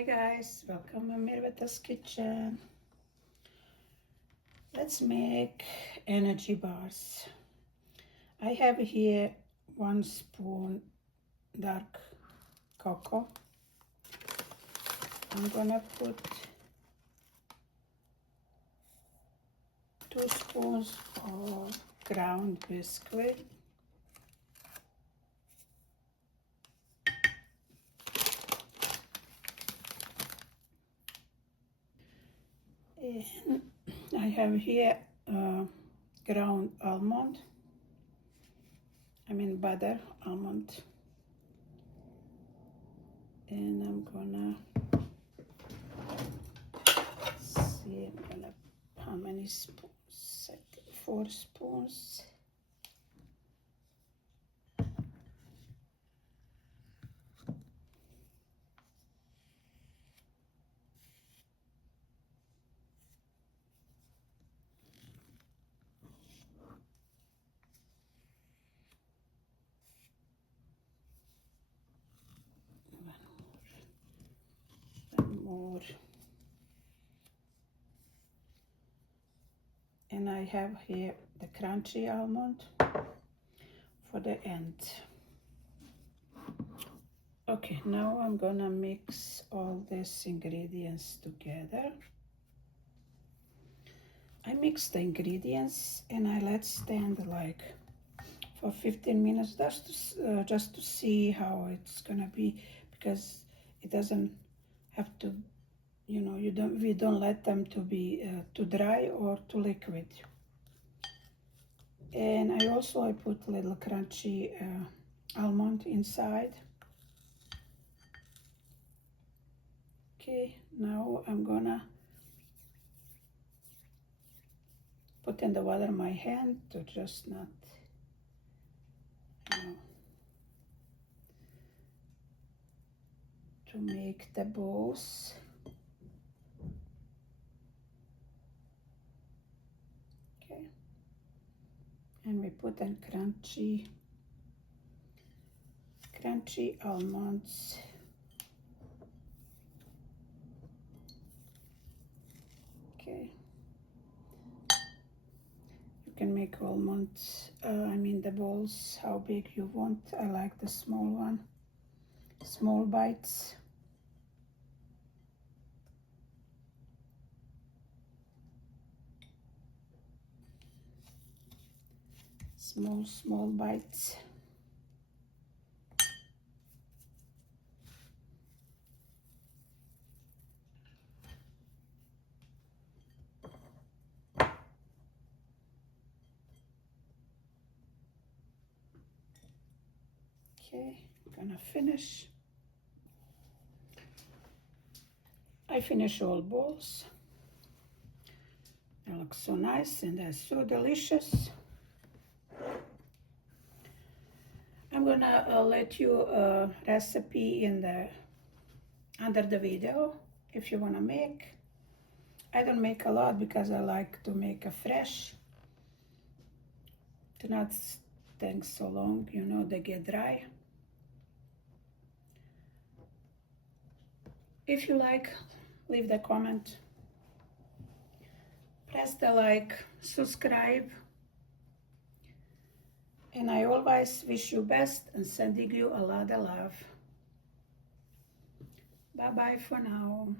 Hi guys, welcome to Mirveta's kitchen. Let's make energy bars. I have here 1 spoon dark cocoa. I'm gonna put 2 spoons of ground biscuit. And I have here ground almond. Butter almond. And I'm gonna see, how many spoons? I think 4 spoons. One more. And I have here the crunchy almond for the end. Okay, now I'm gonna mix all these ingredients together. I mix the ingredients and I let stand like for 15 minutes just to see how it's gonna be, because it doesn't have to, we don't let them to be too dry or too liquid. And I put a little crunchy almond inside. Okay, now I'm gonna put in the water my hand to just not, to make the balls. Okay, and we put in crunchy almonds. Okay, you can make almonds, the balls how big you want. I like the small one, small bites. Small bites. Okay, I'm gonna finish. I finish all balls. They look so nice and they're so delicious. I'm gonna let you a recipe under the video if you wanna make. I don't make a lot because I like to make a fresh. Do not take so long, they get dry. If you like, leave the comment. Press the like, subscribe. And I always wish you best and sending you a lot of love. Bye bye for now.